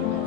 right?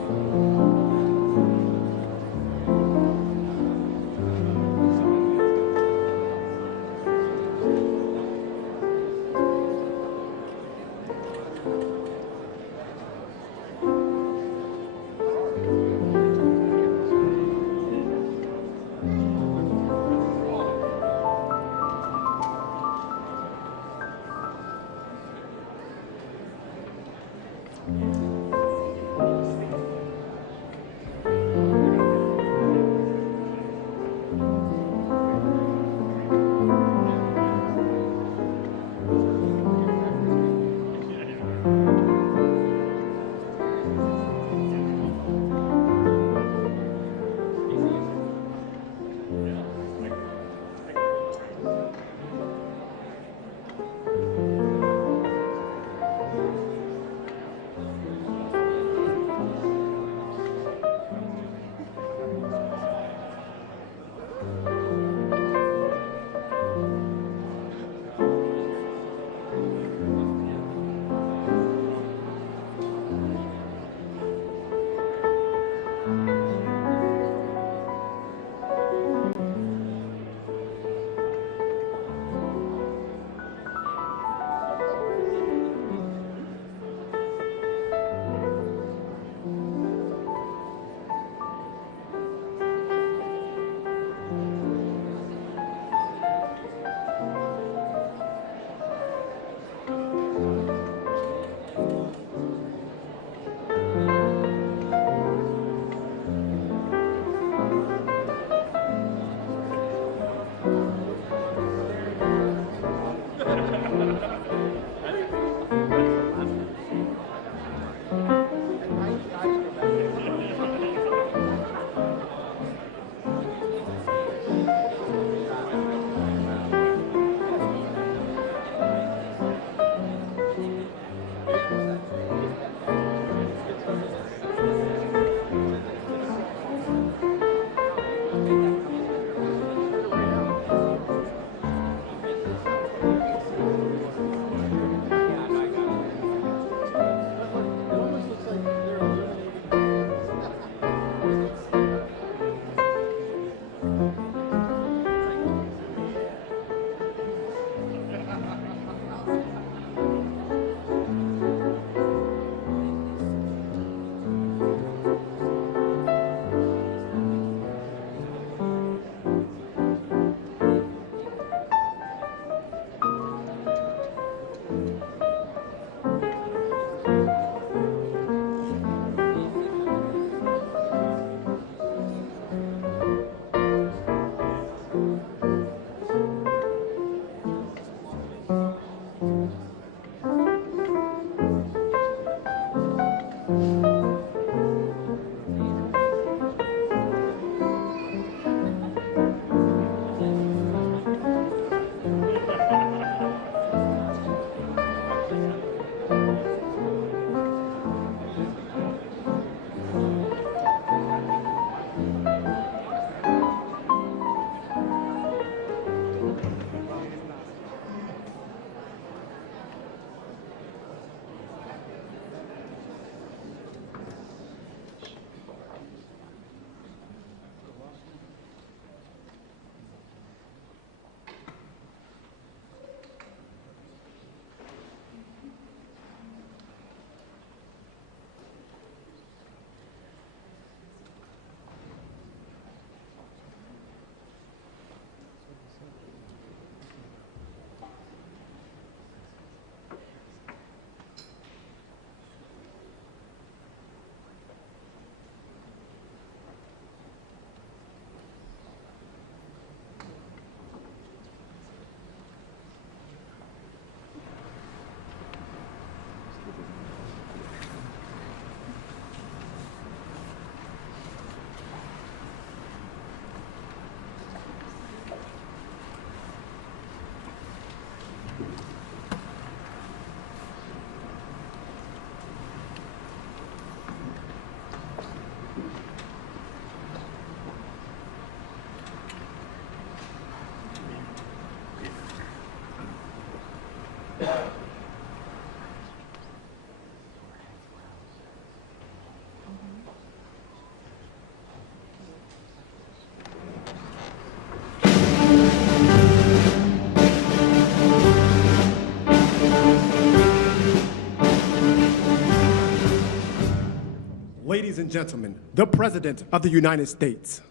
ladies and gentlemen, the President of the United States.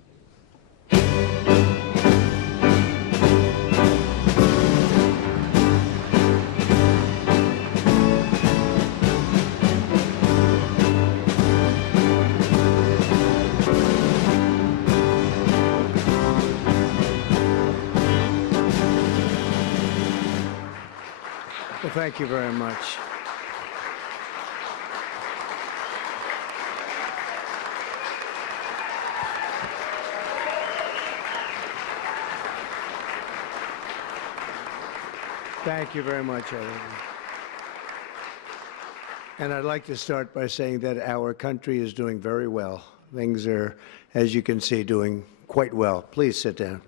Well, thank you very much. Thank you very much, everyone. And I'd like to start by saying that our country is doing very well. Things are, as you can see, doing quite well. Please sit down.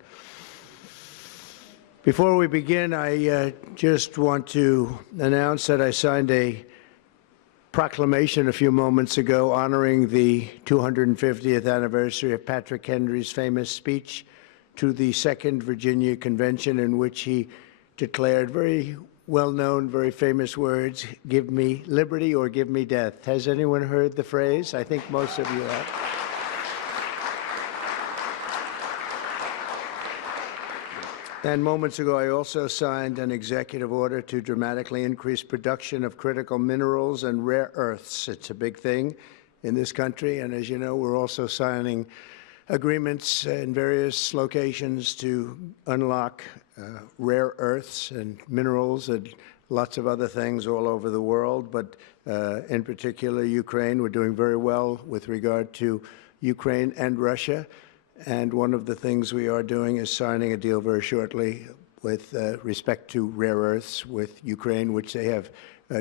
Before we begin, I just want to announce that I signed a proclamation a few moments ago honoring the 250th anniversary of Patrick Henry's famous speech to the Second Virginia Convention, in which he declared very well-known, very famous words, "Give me liberty or give me death." Has anyone heard the phrase? I think most of you have. And moments ago, I also signed an executive order to dramatically increase production of critical minerals and rare earths. It's a big thing in this country, and as you know, we're also signing agreements in various locations to unlock rare earths and minerals and lots of other things all over the world, but in particular Ukraine. We're doing very well with regard to Ukraine and Russia, and one of the things we are doing is signing a deal very shortly with respect to rare earths with Ukraine, which they have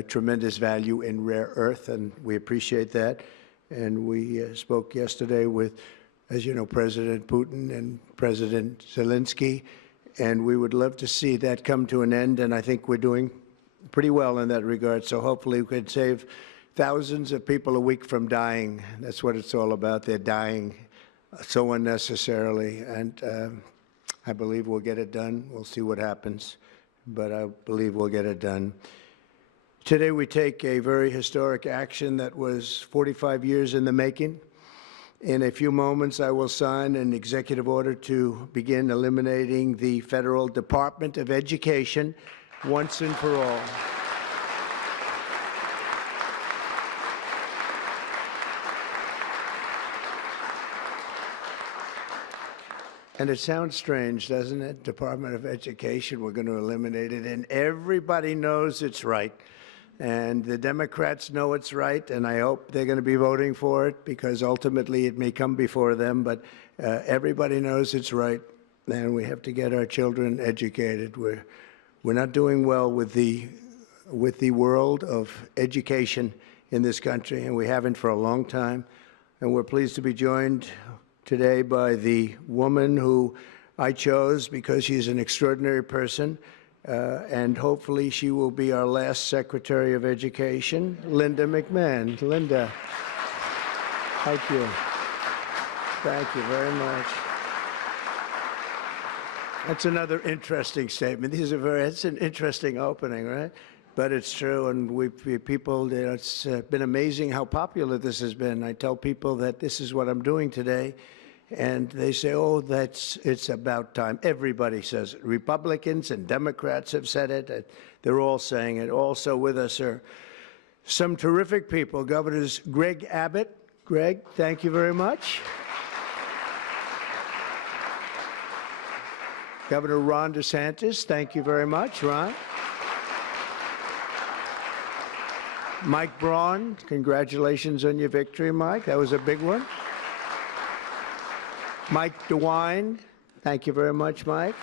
tremendous value in rare earth, and we appreciate that. And we spoke yesterday with, as you know, President Putin and President Zelensky, and we would love to see that come to an end, and I think we're doing pretty well in that regard. So hopefully we can save thousands of people a week from dying. That's what it's all about. They're dying so unnecessarily, and I believe we'll get it done. We'll see what happens, but I believe we'll get it done. Today we take a very historic action that was 45 years in the making. In a few moments, I will sign an executive order to begin eliminating the Federal Department of Education once and for all. And it sounds strange, doesn't it? Department of Education, we're going to eliminate it, and everybody knows it's right. And the Democrats know it's right, and I hope they're going to be voting for it, because ultimately it may come before them, but everybody knows it's right, and we have to get our children educated. We're not doing well with the world of education in this country, and we haven't for a long time. And we're pleased to be joined today by the woman who I chose because she's an extraordinary person. And hopefully she will be our last Secretary of Education, Linda McMahon. Linda, thank you. Thank you very much. That's another interesting statement. It's an interesting opening, right? But it's true, and people, it's been amazing how popular this has been. I tell people that this is what I'm doing today, and they say, oh, it's about time. Everybody says it. Republicans and Democrats have said it. They're all saying it. Also with us are some terrific people. Governors Greg Abbott. Greg, thank you very much. Governor Ron DeSantis, thank you very much, Ron. Mike Braun, congratulations on your victory, Mike. That was a big one. Mike DeWine, thank you very much, Mike.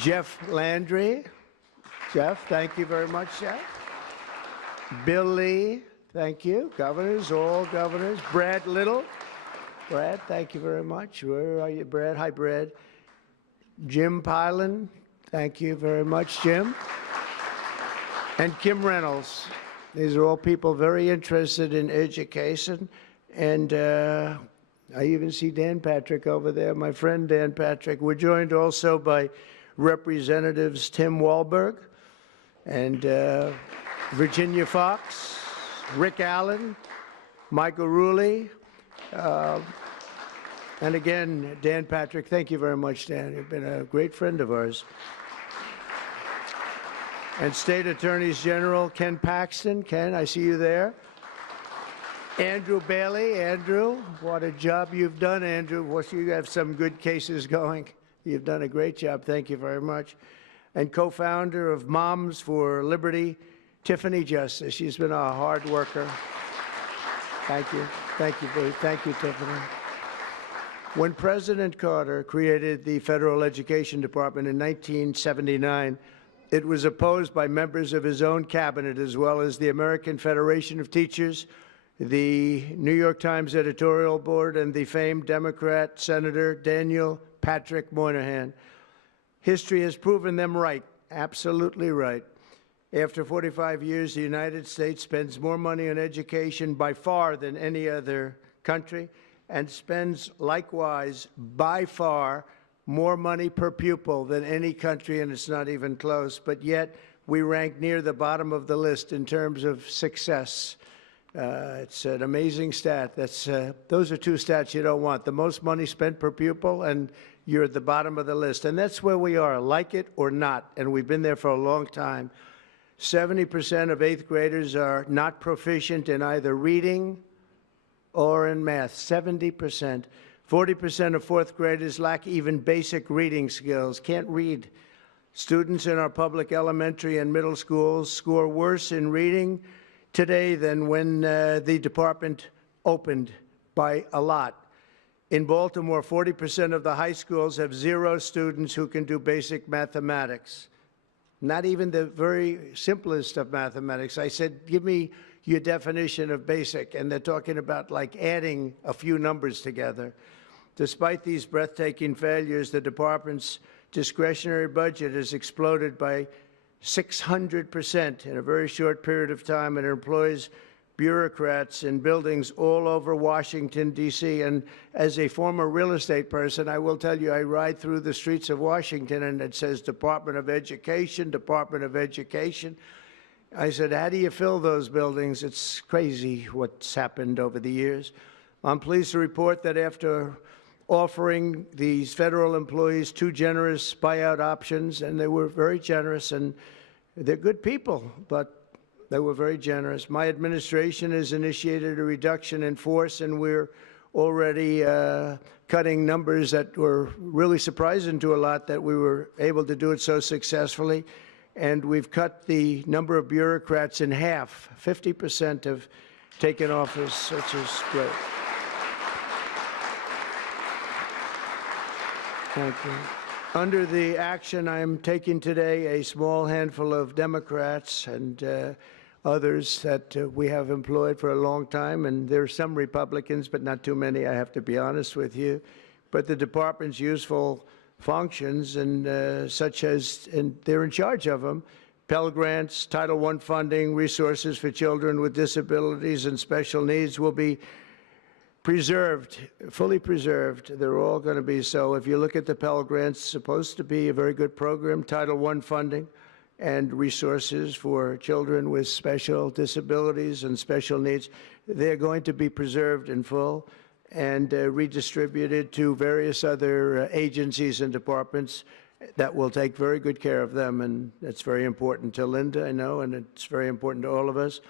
Jeff Landry. Jeff, thank you very much, Jeff. Bill Lee, thank you. Governors, all governors. Brad Little. Brad, thank you very much. Where are you, Brad? Hi, Brad. Jim Pilan, thank you very much, Jim. And Kim Reynolds. These are all people very interested in education. And I even see Dan Patrick over there, my friend Dan Patrick. We're joined also by Representatives Tim Walberg and Virginia Fox, Rick Allen, Michael Rulli, and again, Dan Patrick. Thank you very much, Dan. You've been a great friend of ours. And State Attorneys General Ken Paxton. Ken, I see you there. Andrew Bailey. Andrew, what a job you've done, Andrew. You have some good cases going. You've done a great job. Thank you very much. And co-founder of Moms for Liberty, Tiffany Justice. She's been a hard worker. Thank you. Thank you, Boo. Thank you, Tiffany. When President Carter created the Federal Education Department in 1979, it was opposed by members of his own cabinet, as well as the American Federation of Teachers, the New York Times editorial board, and the famed Democrat Senator Daniel Patrick Moynihan. History has proven them right, absolutely right. After 45 years, the United States spends more money on education by far than any other country, and spends likewise by far more money per pupil than any country, and it's not even close. But yet, we rank near the bottom of the list in terms of success. It's an amazing stat. Those are two stats you don't want. The most money spent per pupil, and you're at the bottom of the list. And that's where we are, like it or not, and we've been there for a long time. 70% of 8th graders are not proficient in either reading or in math, 70%. 40% of 4th graders lack even basic reading skills, can't read. Students in our public elementary and middle schools score worse in reading today than when the department opened by a lot. In Baltimore, 40% of the high schools have 0 students who can do basic mathematics. Not even the very simplest of mathematics. I said, give me your definition of basic, and they're talking about like adding a few numbers together. Despite these breathtaking failures, the department's discretionary budget has exploded by 600% in a very short period of time, and it employs bureaucrats in buildings all over Washington, D.C. And as a former real estate person, I will tell you, I ride through the streets of Washington, and it says Department of Education, Department of Education. I said, how do you fill those buildings? It's crazy what's happened over the years. I'm pleased to report that after offering these federal employees 2 generous buyout options, and they were very generous, and they're good people, but they were very generous. My administration has initiated a reduction in force, and we're already cutting numbers that were really surprising to a lot that we were able to do it so successfully. And we've cut the number of bureaucrats in half. 50% have taken office, which is great. Thank you. Under the action I'm taking today, a small handful of Democrats and others that we have employed for a long time, and there are some Republicans, but not too many, I have to be honest with you. But the department's useful functions, and such as, and they're in charge of them, Pell Grants, Title I funding, resources for children with disabilities and special needs will be preserved, fully preserved. They're all going to be so. If you look at the Pell Grants, it's supposed to be a very good program, Title I funding and resources for children with special disabilities and special needs. They're going to be preserved in full and redistributed to various other agencies and departments that will take very good care of them. And that's very important to Linda, I know, and it's very important to all of us.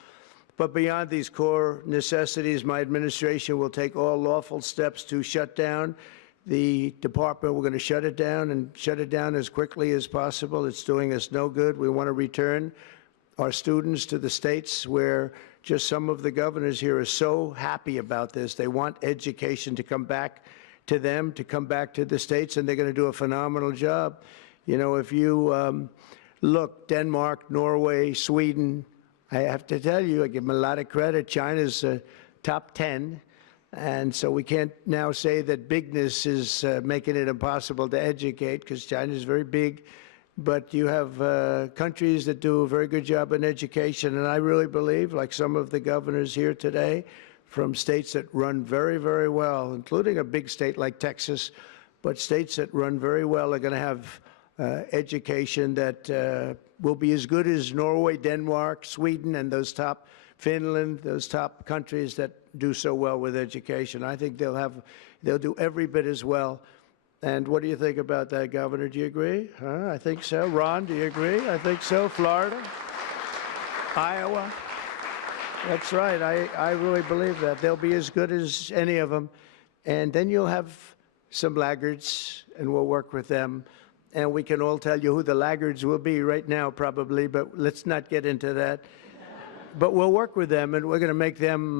But beyond these core necessities, my administration will take all lawful steps to shut down the department. We're going to shut it down and shut it down as quickly as possible. It's doing us no good. We want to return our students to the states where just some of the governors here are so happy about this. They want education to come back to them, to come back to the states, and they're going to do a phenomenal job. You know, if you look, Denmark, Norway, Sweden, I have to tell you, I give them a lot of credit. China's top 10. And so we can't now say that bigness is making it impossible to educate, because China is very big. But you have countries that do a very good job in education. And I really believe, like some of the governors here today, from states that run very, very well, including a big state like Texas, but states that run very well are going to have education that will be as good as Norway, Denmark, Sweden, and those top Finland, those top countries that do so well with education. I think they'll do every bit as well. And what do you think about that, Governor? Do you agree? Huh? I think so. Ron, do you agree? I think so. Florida? Iowa? That's right. I really believe that. They'll be as good as any of them. And then you'll have some laggards, and we'll work with them. And we can all tell you who the laggards will be right now, probably, but let's not get into that. But we'll work with them, and we're going to make them,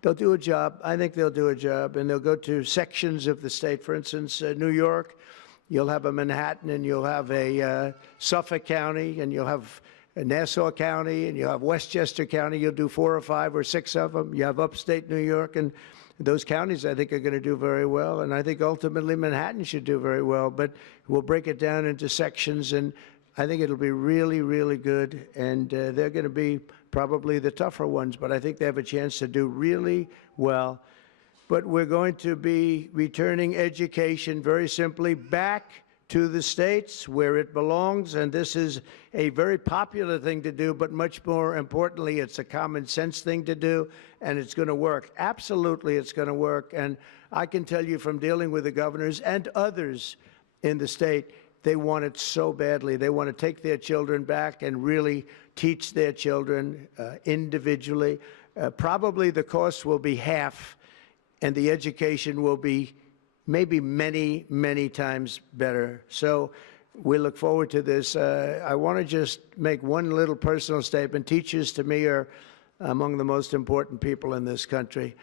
they'll do a job. I think they'll do a job, and they'll go to sections of the state. For instance, New York, you'll have a Manhattan, and you'll have a Suffolk County, and you'll have Nassau County, and you'll have Westchester County. You'll do 4 or 5 or 6 of them. You have upstate New York, and those counties, I think, are going to do very well. And I think ultimately Manhattan should do very well. But we'll break it down into sections, and I think it'll be really, really good. And they're going to be probably the tougher ones, but I think they have a chance to do really well. But we're going to be returning education very simply back to the states where it belongs, and this is a very popular thing to do, but much more importantly, it's a common sense thing to do, and it's going to work. Absolutely, it's going to work. And I can tell you from dealing with the governors and others in the state, they want it so badly. They want to take their children back and really teach their children individually. Probably the cost will be half, and the education will be maybe many, many times better. So we look forward to this. I want to just make one little personal statement. Teachers, to me, are among the most important people in this country,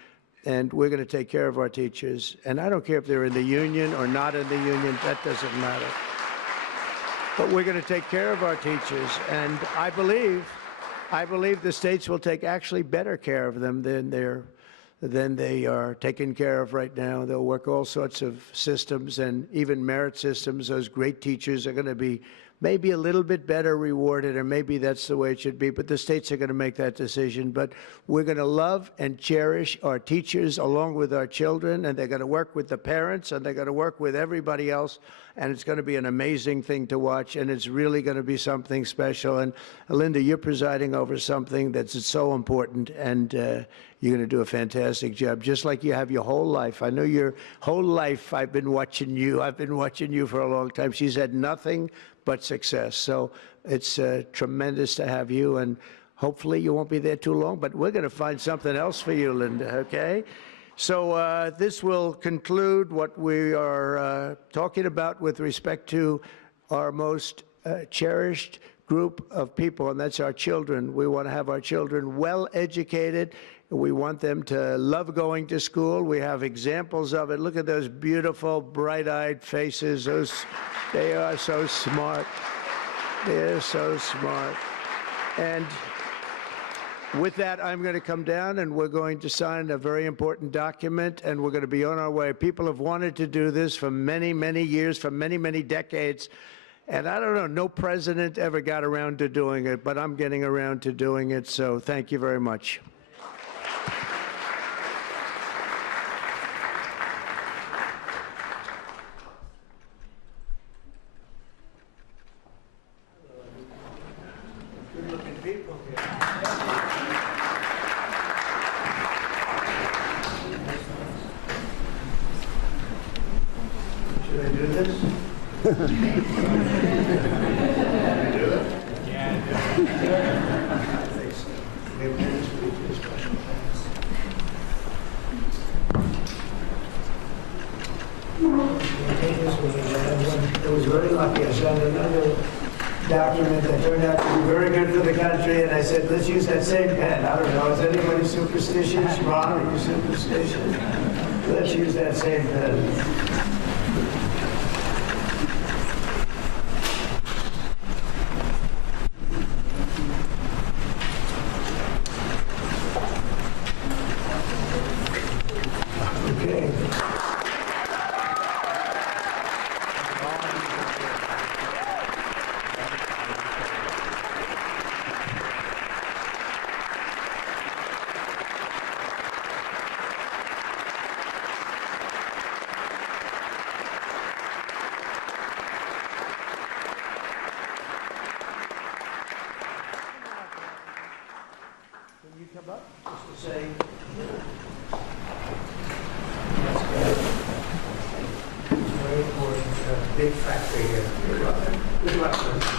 and we're going to take care of our teachers. And I don't care if they're in the union or not in the union. That doesn't matter. But we're going to take care of our teachers, and I believe the states will take actually better care of them than they are taken care of right now. They'll work all sorts of systems and even merit systems. Those great teachers are going to be maybe a little bit better rewarded, or maybe that's the way it should be, but the states are going to make that decision. But we're going to love and cherish our teachers along with our children, and they're going to work with the parents, and they're going to work with everybody else, and it's going to be an amazing thing to watch, and it's really going to be something special. And Linda, you're presiding over something that's so important, and you're going to do a fantastic job, just like you have your whole life. I know your whole life I've been watching you. I've been watching you for a long time. She's had nothing but success. So it's tremendous to have you, and hopefully you won't be there too long, but we're going to find something else for you, Linda, okay? So this will conclude what we are talking about with respect to our most cherished group of people, and that's our children. We want to have our children well educated. We want them to love going to school. We have examples of it. Look at those beautiful, bright-eyed faces. They are so smart. They're so smart. And with that, I'm going to come down, and we're going to sign a very important document, and we're going to be on our way. People have wanted to do this for many, many years, for many, many decades. And I don't know, no president ever got around to doing it, but I'm getting around to doing it, so thank you very much. Good-looking people here. Should I do this? It was very lucky. I signed another document that turned out to be very good for the country, and I said, let's use that same pen. I don't know, is anybody superstitious? Ron, are you superstitious? Let's use that same pen. say? Very important, big factor here. Good luck, sir.